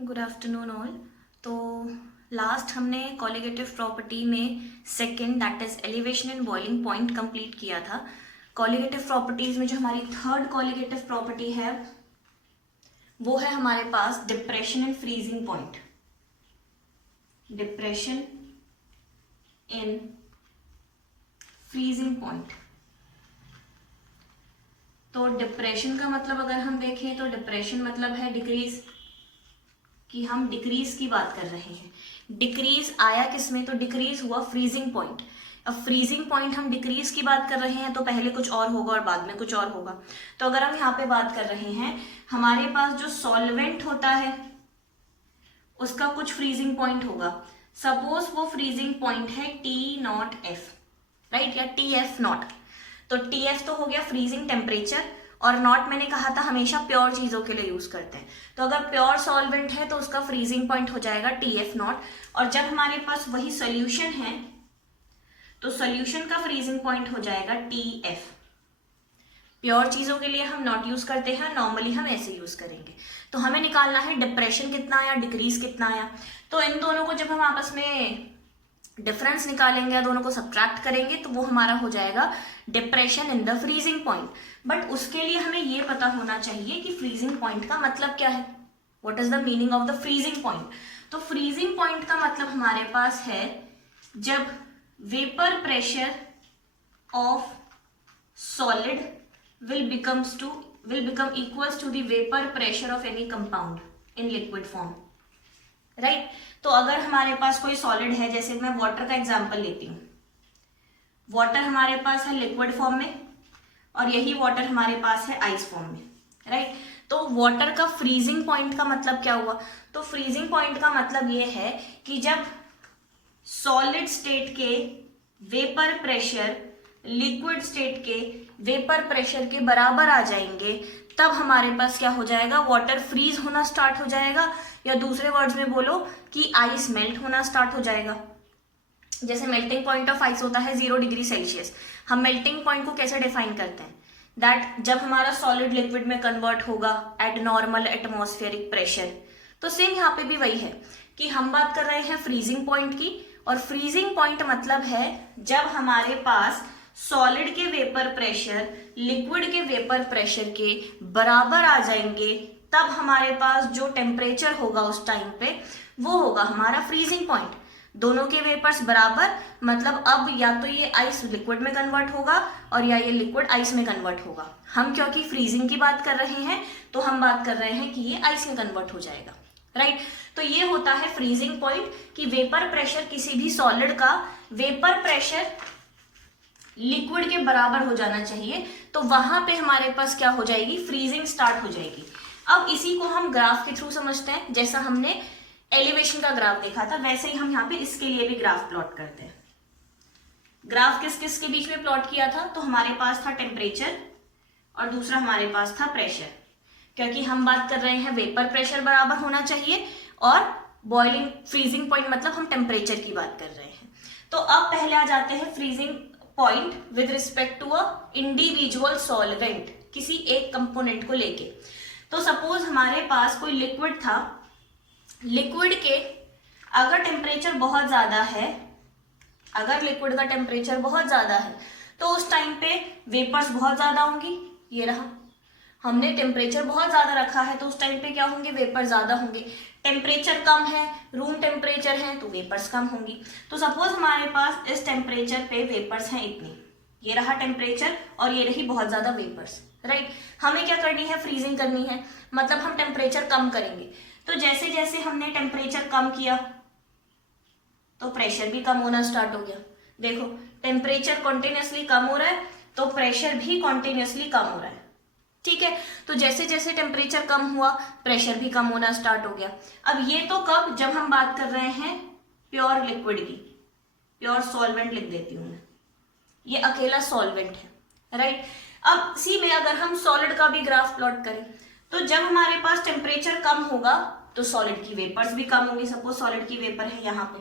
Good afternoon all. तो last हमने colligative property में second that is elevation and boiling point complete किया था। कॉलिगेटिव प्रॉपर्टीज में जो हमारी थर्ड कॉलिगेटिव प्रॉपर्टी है वो है हमारे पास depression and freezing point. Depression in freezing point. तो डिप्रेशन का मतलब अगर हम देखें तो डिप्रेशन मतलब है डिक्रीज, कि हम डिक्रीज की बात कर रहे हैं। डिक्रीज आया किसमें? तो डिक्रीज हुआ फ्रीजिंग पॉइंट। अब फ्रीजिंग पॉइंट हम डिक्रीज की बात कर रहे हैं तो पहले कुछ और होगा और बाद में कुछ और होगा। तो अगर हम यहाँ पे बात कर रहे हैं, हमारे पास जो सॉल्वेंट होता है उसका कुछ फ्रीजिंग पॉइंट होगा। सपोज वो फ्रीजिंग पॉइंट है T0F, राइट, या TF0। तो TF तो हो गया फ्रीजिंग टेम्परेचर, और नॉट मैंने कहा था हमेशा प्योर चीजों के लिए यूज करते हैं। तो अगर प्योर सॉल्वेंट है तो उसका फ्रीजिंग पॉइंट हो जाएगा TF0। और जब हमारे पास वही सोल्यूशन है तो सोल्यूशन का फ्रीजिंग पॉइंट हो जाएगा TF। प्योर चीजों के लिए हम नॉट यूज करते हैं, नॉर्मली हम ऐसे यूज करेंगे। तो हमें निकालना है डिप्रेशन कितना आया, डिक्रीज कितना आया। तो इन दोनों को जब हम आपस में डिफरेंस निकालेंगे या दोनों को सब्ट्रैक्ट करेंगे तो वो हमारा हो जाएगा depression in the freezing point. But उसके लिए हमें ये पता होना चाहिए कि फ्रीजिंग पॉइंट का मतलब क्या है, what is the meaning of the freezing point. तो फ्रीजिंग पॉइंट का मतलब हमारे पास है जब vapour pressure of solid will become equals to the vapor pressure of any compound in liquid form, right. तो अगर हमारे पास कोई सॉलिड है, जैसे मैं वाटर का एग्जांपल लेती हूँ, वाटर हमारे पास है लिक्विड फॉर्म में और यही वाटर हमारे पास है आइस फॉर्म में, राइट। तो वाटर का फ्रीजिंग पॉइंट का मतलब क्या हुआ? तो फ्रीजिंग पॉइंट का मतलब ये है कि जब सॉलिड स्टेट के वेपर प्रेशर लिक्विड स्टेट के वेपर प्रेशर के बराबर आ जाएंगे तब हमारे पास क्या हो जाएगा, वाटर फ्रीज होना स्टार्ट हो जाएगा, या दूसरे वर्ड्स में बोलो कि आइस मेल्ट होना स्टार्ट हो जाएगा। जैसे मेल्टिंग पॉइंट ऑफ आइस होता है 0 डिग्री सेल्सियस। हम मेल्टिंग पॉइंट को कैसे डिफाइन करते हैं? दैट जब हमारा सॉलिड लिक्विड में कन्वर्ट होगा एट नॉर्मल एटमॉस्फेरिक प्रेशर। तो सेम यहाँ पे भी वही है कि हम बात कर रहे हैं फ्रीजिंग पॉइंट की, और फ्रीजिंग पॉइंट मतलब है जब हमारे पास सॉलिड के वेपर प्रेशर लिक्विड के वेपर प्रेशर के बराबर आ जाएंगे तब हमारे पास जो टेम्परेचर होगा उस टाइम पे वो होगा हमारा फ्रीजिंग पॉइंट। दोनों के वेपर्स बराबर मतलब अब या तो ये आइस लिक्विड में कन्वर्ट होगा और या ये लिक्विड आइस में कन्वर्ट होगा। हम क्योंकि फ्रीजिंग की बात कर रहे हैं तो हम बात कर रहे हैं कि ये आइस में कन्वर्ट हो जाएगा, राइट। तो ये होता है फ्रीजिंग पॉइंट कि वेपर प्रेशर किसी भी सॉलिड का वेपर प्रेशर लिक्विड के बराबर हो जाना चाहिए, तो वहां पे हमारे पास क्या हो जाएगी, फ्रीजिंग स्टार्ट हो जाएगी। अब इसी को हम ग्राफ के थ्रू समझते हैं। जैसा हमने एलिवेशन का ग्राफ देखा था वैसे ही हम यहाँ पे इसके लिए भी ग्राफ प्लॉट करते हैं। ग्राफ किस किस के बीच में प्लॉट किया था? तो हमारे पास था टेम्परेचर और दूसरा हमारे पास था प्रेशर, क्योंकि हम बात कर रहे हैं वेपर प्रेशर बराबर होना चाहिए और बॉइलिंग फ्रीजिंग पॉइंट मतलब हम टेम्परेचर की बात कर रहे हैं। तो अब पहले आ जाते हैं freezing point with respect to a individual solvent, किसी एक कंपोनेंट को लेके। तो सपोज हमारे पास कोई लिक्विड था, लिक्विड के अगर टेम्परेचर बहुत ज्यादा है, अगर लिक्विड का टेम्परेचर बहुत ज्यादा है तो उस टाइम पे वेपर्स बहुत ज्यादा होंगी। ये रहा, हमने टेम्परेचर बहुत ज्यादा रखा है तो उस टाइम पे क्या होंगे, वेपर ज्यादा होंगे। टेम्परेचर कम है, रूम टेम्परेचर है, तो वेपर्स कम होंगी। तो सपोज हमारे पास इस टेम्परेचर पे वेपर्स हैं इतनी, ये रहा टेम्परेचर और ये रही बहुत ज्यादा वेपर्स, राइट। हमें क्या करनी है, फ्रीजिंग करनी है, मतलब हम टेम्परेचर कम करेंगे। तो जैसे जैसे हमने टेम्परेचर कम किया तो प्रेशर भी कम होना स्टार्ट हो गया। देखो टेम्परेचर कॉन्टिन्यूसली कम हो रहा है तो प्रेशर भी कॉन्टिन्यूसली कम हो रहा है, ठीक है। तो जैसे जैसे टेम्परेचर कम हुआ प्रेशर भी कम होना स्टार्ट हो गया। अब ये तो कब, जब हम बात कर रहे हैं प्योर लिक्विड की, प्योर सॉल्वेंट लिख देती हूं मैं, ये अकेला सॉल्वेंट है, राइट। अब इसी में अगर हम सॉलिड का भी ग्राफ प्लॉट करें तो जब हमारे पास टेम्परेचर कम होगा तो सॉलिड की वेपर्स भी कम होंगी। सपोज सॉलिड की वेपर है यहाँ पे,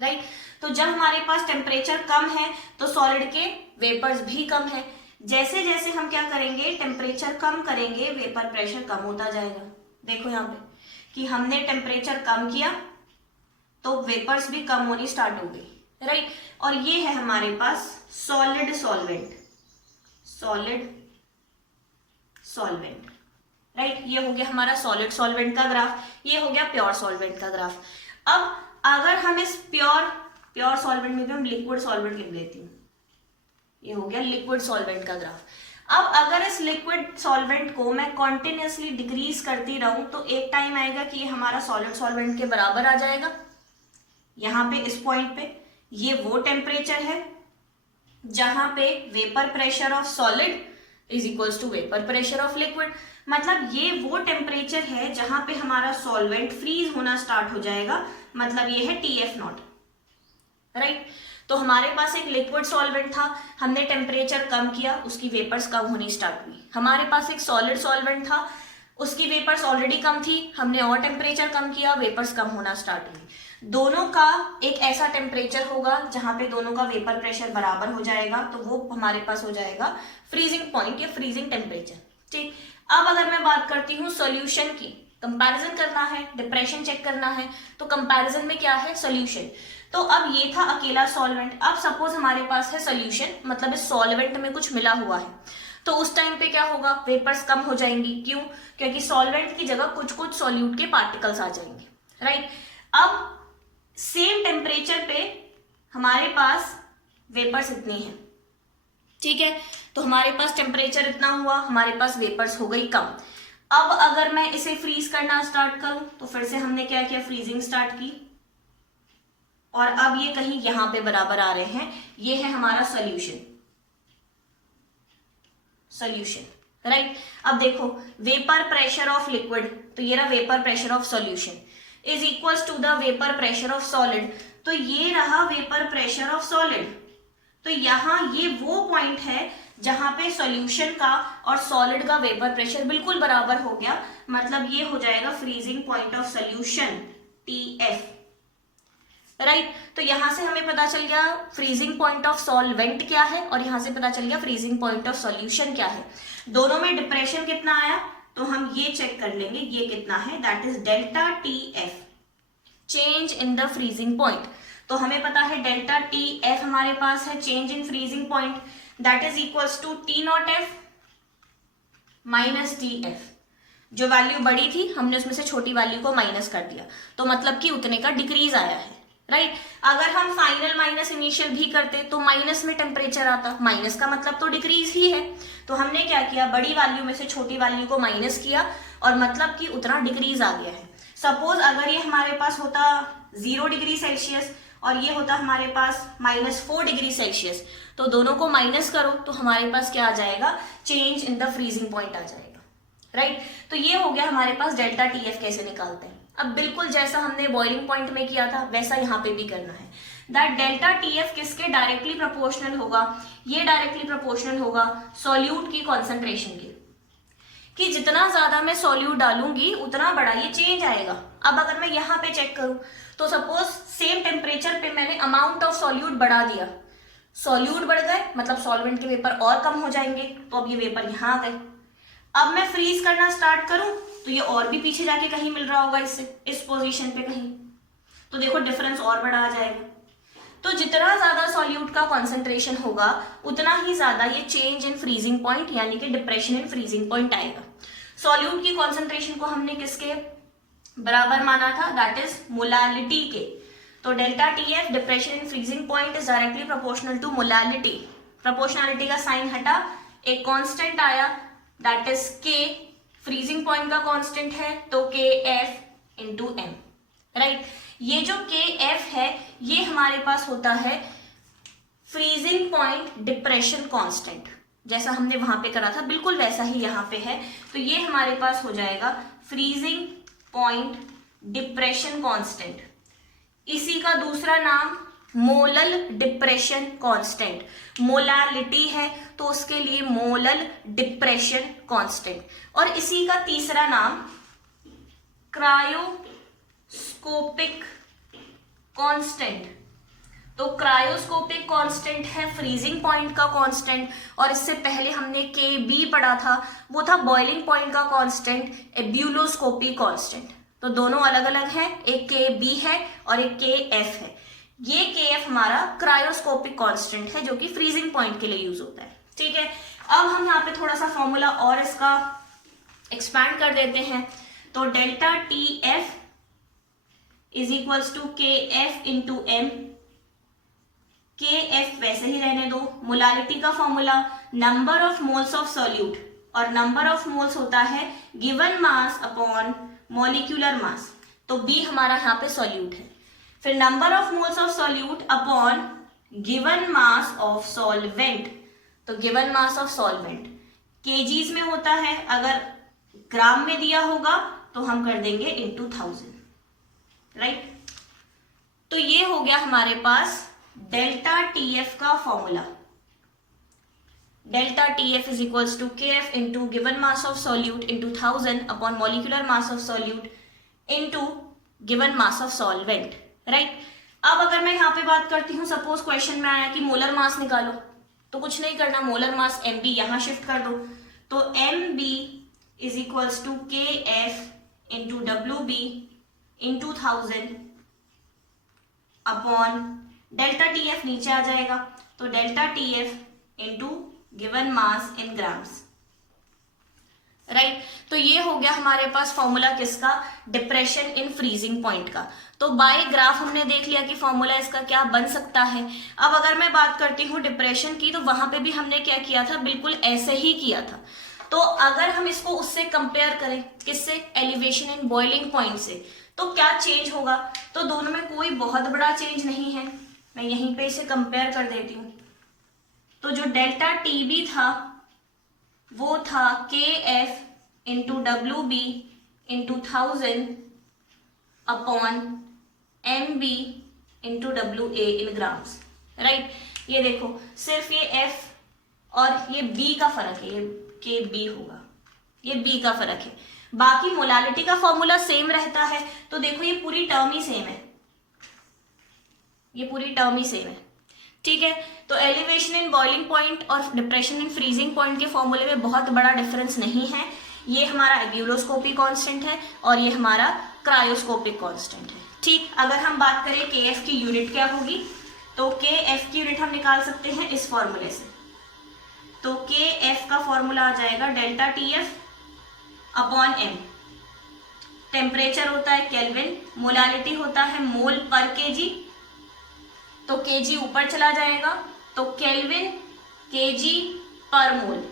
राइट। तो जब हमारे पास टेम्परेचर कम है तो सॉलिड के वेपर्स भी कम है। जैसे जैसे हम क्या करेंगे, टेम्परेचर कम करेंगे, वेपर प्रेशर कम होता जाएगा, देखो यहाँ पे कि हमने टेम्परेचर कम किया तो वेपर्स भी कम होनी स्टार्ट हो गई, राइट। और ये है हमारे पास solid solvent, solid solvent, right. ये हो गया हमारा सॉलिड सॉल्वेंट का ग्राफ, ये हो गया प्योर सॉल्वेंट का ग्राफ। अब अगर हम इस प्योर सॉल्वेंट में भी हम लिक्विड सॉल्वेंट लिख लेती हूँ, ये हो गया लिक्विड सॉल्वेंट का ग्राफ। अब अगर इस लिक्विड सॉल्वेंट को मैं कॉन्टिन्यूसली डिक्रीज करती रहूं तो एक टाइम आएगा कि ये हमारा सॉलिड सॉल्वेंट के बराबर आ जाएगा। यहाँ पे इस पॉइंट पे ये वो टेम्परेचर है जहां पे vapour pressure of solid is equals to vapour pressure of liquid. मतलब ये वो टेम्परेचर है जहां पे हमारा सॉल्वेंट फ्रीज होना स्टार्ट हो जाएगा, मतलब ये है TF0, राइट। तो हमारे पास एक लिक्विड सॉल्वेंट था, हमने टेम्परेचर कम किया, उसकी वेपर्स कम होनी स्टार्ट हुई। हमारे पास एक सॉलिड सॉल्वेंट था, उसकी वेपर्स ऑलरेडी कम थी, हमने और टेम्परेचर कम किया, वेपर्स कम होना स्टार्ट हुई। दोनों का एक ऐसा टेम्परेचर होगा जहां पे दोनों का वेपर प्रेशर बराबर हो जाएगा, तो वो हमारे पास हो जाएगा फ्रीजिंग पॉइंट या फ्रीजिंग टेम्परेचर, ठीक। अब अगर मैं बात करती हूँ सॉल्यूशन की, कंपैरिजन करना है, डिप्रेशन चेक करना है, तो कंपैरिजन में क्या है, सॉल्यूशन। तो अब ये था अकेला सॉल्वेंट, अब सपोज हमारे पास है सॉल्यूशन, मतलब इस सॉल्वेंट में कुछ मिला हुआ है, तो उस टाइम पे क्या होगा, वेपर्स कम हो जाएंगी। क्यों? क्योंकि सॉल्वेंट की जगह कुछ कुछ सॉल्यूट के पार्टिकल्स आ जाएंगे, राइट। अब सेम टेम्परेचर पे हमारे पास वेपर्स इतनी है, ठीक है, तो हमारे पास टेम्परेचर इतना हुआ, हमारे पास वेपर्स हो गई कम। अब अगर मैं इसे फ्रीज करना स्टार्ट करूं तो फिर से हमने क्या किया, फ्रीजिंग स्टार्ट की, और अब ये कहीं यहां पे बराबर आ रहे हैं, ये है हमारा सॉल्यूशन, सॉल्यूशन, राइट। अब देखो वेपर प्रेशर ऑफ लिक्विड, तो ये रहा vapour pressure of solution is equals to the vapour pressure of solid, तो ये रहा वेपर प्रेशर ऑफ सॉलिड। तो यहां ये वो पॉइंट है जहां पे सॉल्यूशन का और सॉलिड का वेपर प्रेशर बिल्कुल बराबर हो गया, मतलब ये हो जाएगा freezing point of solution TF, right. तो यहां से हमें पता चल गया फ्रीजिंग पॉइंट ऑफ सॉल्वेंट क्या है, और यहां से पता चल गया फ्रीजिंग पॉइंट ऑफ सॉल्यूशन क्या है। दोनों में डिप्रेशन कितना आया, तो हम ये चेक कर लेंगे, ये कितना है, that is delta TF, change in the freezing point. तो हमें पता है डेल्टा TF हमारे पास है change in freezing point, that is equals to T0F minus TF। जो वैल्यू बड़ी थी हमने उसमें से छोटी वैल्यू को माइनस कर दिया, तो मतलब कि उतने का डिक्रीज आया है, राइट। अगर हम फाइनल माइनस इनिशियल भी करते तो माइनस में टेम्परेचर आता, माइनस का मतलब तो डिक्रीज ही है, तो हमने क्या किया, बड़ी वैल्यू में से छोटी वैल्यू को माइनस किया, और मतलब कि उतना डिक्रीज आ गया है। सपोज अगर ये हमारे पास होता 0 डिग्री सेल्सियस और ये होता हमारे पास -4 डिग्री सेल्सियस, तो दोनों को माइनस करो तो हमारे पास क्या आ जाएगा, change in the freezing point आ जाएगा, राइट। तो ये हो गया हमारे पास डेल्टा TF कैसे निकालते हैं। अब बिल्कुल जैसा हमने बॉइलिंग पॉइंट में किया था वैसा यहाँ पे भी करना है, दैट डेल्टा TF किसके डायरेक्टली प्रोपोर्शनल होगा, ये डायरेक्टली प्रोपोर्शनल होगा सॉल्यूट की कॉन्सेंट्रेशन के, कि जितना ज्यादा मैं सॉल्यूट डालूंगी उतना बड़ा ये चेंज आएगा। अब अगर मैं यहाँ पे चेक करूं तो सपोज सेम टेम्परेचर पे मैंने अमाउंट ऑफ सॉल्यूट बढ़ा दिया, सॉल्यूट बढ़ गए मतलब सॉल्वेंट के वेपर और कम हो जाएंगे, तो अब ये वेपर यहाँ आ गए। अब मैं फ्रीज करना स्टार्ट करूं तो ये और भी पीछे जाके कहीं मिल रहा होगा इससे, इस पोजीशन पे कहीं, तो देखो डिफरेंस और बड़ा आ जाएगा। तो जितना ज्यादा सॉल्यूट का कॉन्सेंट्रेशन होगा उतना ही ज्यादा ये चेंज इन फ्रीजिंग पॉइंट यानी कि डिप्रेशन इन फ्रीजिंग पॉइंट आएगा। सॉल्यूट की कॉन्सेंट्रेशन को हमने किसके बराबर माना था, दैट इज मोलालिटी के। तो delta TF depression in freezing point is directly proportional to molality. Proportionality का साइन हटा, एक कांस्टेंट आया that is K, freezing point का कांस्टेंट है तो KF इंटू M, राइट। ये जो KF है ये हमारे पास होता है फ्रीजिंग पॉइंट डिप्रेशन कांस्टेंट, जैसा हमने वहां पे करा था बिल्कुल वैसा ही यहाँ पे है। तो ये हमारे पास हो जाएगा फ्रीजिंग पॉइंट डिप्रेशन कांस्टेंट, इसी का दूसरा नाम मोलल डिप्रेशन कांस्टेंट। मोलालिटी है तो उसके लिए मोलल डिप्रेशन कांस्टेंट, और इसी का तीसरा नाम क्रायोस्कोपिक कांस्टेंट। तो क्रायोस्कोपिक कांस्टेंट है फ्रीजिंग पॉइंट का कांस्टेंट, और इससे पहले हमने Kb पढ़ा था, वो था बॉइलिंग पॉइंट का कांस्टेंट, एब्यूलोस्कोपिक कांस्टेंट। तो दोनों अलग अलग हैं, एक Kb है और एक Kf है। ये Kf हमारा क्रायोस्कोपिक कांस्टेंट है जो कि फ्रीजिंग पॉइंट के लिए यूज होता है। ठीक है, अब हम यहाँ पे थोड़ा सा फॉर्मूला और इसका एक्सपैंड कर देते हैं। तो delta TF is equals to KF into M। KF वैसे ही रहने दो। मोलालिटी का formula number of moles of solute, और नंबर ऑफ मोल्स होता है given mass upon molecular mass. तो B हमारा यहाँ पे सॉल्यूट है। फिर number of moles of solute upon given mass of solvent. तो given mass of solvent kgs में होता है, अगर ग्राम में दिया होगा तो हम कर देंगे इनटू 1000, राइट। तो ये हो गया हमारे पास डेल्टा TF का formula. Delta TF is equals to KF into given mass of solute into 1000 upon molecular mass of solute into given mass of solvent, right. अब अगर मैं यहाँ पे बात करती हूँ, सपोज क्वेश्चन में आया कि मोलर मास निकालो, तो कुछ नहीं करना, मोलर मास MB यहां शिफ्ट कर दो। तो MB is equals to KF into WB into 1000 upon delta TF नीचे आ जाएगा, तो delta TF into given mass in grams, right. तो ये हो गया हमारे पास फॉर्मूला किसका, डिप्रेशन इन फ्रीजिंग पॉइंट का। तो बाय ग्राफ हमने देख लिया कि फॉर्मूला इसका क्या बन सकता है। अब अगर मैं बात करती हूँ डिप्रेशन की, तो वहां पे भी हमने क्या किया था, बिल्कुल ऐसे ही किया था। तो अगर हम इसको उससे कंपेयर करें, किससे, एलिवेशन इन बॉइलिंग पॉइंट से, तो क्या चेंज होगा। तो दोनों में कोई बहुत बड़ा चेंज नहीं है। मैं यहीं पे इसे कंपेयर कर देती हूँ। तो जो डेल्टा TB था वो था KF into WB into 1000 upon MB into WA इन ग्राम्स, राइट। ये देखो, सिर्फ ये F और ये B का फर्क है, ये KB होगा, ये B का फर्क है। बाकी मोलालिटी का फॉर्मूला सेम रहता है। तो देखो ये पूरी टर्म ही सेम है, ये पूरी टर्म ही सेम है, ठीक है। तो एलिवेशन इन बॉइलिंग पॉइंट और डिप्रेशन इन फ्रीजिंग पॉइंट के फॉर्मूले में बहुत बड़ा डिफरेंस नहीं है। ये हमारा एब्यूलोस्कोपिक कांस्टेंट है और ये हमारा क्रायोस्कोपिक कांस्टेंट है, ठीक। अगर हम बात करें KF की यूनिट क्या होगी, तो KF की यूनिट हम निकाल सकते हैं इस फॉर्मूले से। तो KF का फॉर्मूला आ जाएगा delta TF upon M। Temperature होता है केल्विन, मोलालिटी होता है मोल पर केजी, तो केजी ऊपर चला जाएगा, तो केल्विन केजी पर मोल,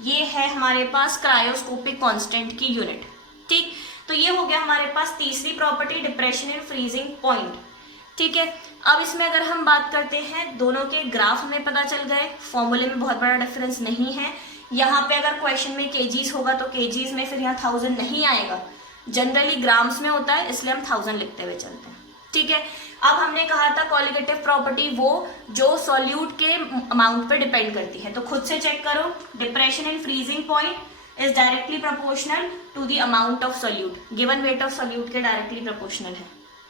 ये है हमारे पास क्रायोस्कोपिक कांस्टेंट की यूनिट, ठीक। तो ये हो गया हमारे पास तीसरी property, depression in freezing point, ठीक है। अब इसमें अगर हम बात करते हैं, दोनों के ग्राफ हमें पता चल गए, फॉर्मूले में बहुत बड़ा डिफरेंस नहीं है। यहाँ पे अगर क्वेश्चन में केजीज होगा तो केजीज में फिर यहाँ 1000 नहीं आएगा, जनरली ग्राम्स में होता है, इसलिए हम 1000 लिखते हुए चलते हैं, ठीक है। अब हमने कहा था कॉलिगेटिव प्रॉपर्टी वो जो सॉल्यूट के अमाउंट पे डिपेंड करती है, तो खुद से चेक करो, depression in freezing point is directly proportional to the amount of solute, given weight of solute के डायरेक्टली प्रोपोर्शनल है,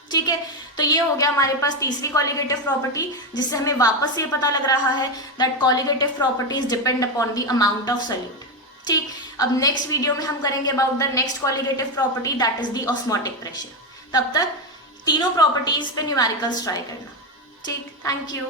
ठीक है। तो ये हो गया हमारे पास तीसरी कॉलिगेटिव प्रॉपर्टी, जिससे हमें वापस ये पता लग रहा है that colligative properties depend upon the amount of solute, ठीक। अब नेक्स्ट वीडियो में हम करेंगे about the next colligative property, that is the osmotic pressure. तब तक तीनों प्रॉपर्टीज पे न्यूमेरिकल्स ट्राई करना, ठीक। Thank you.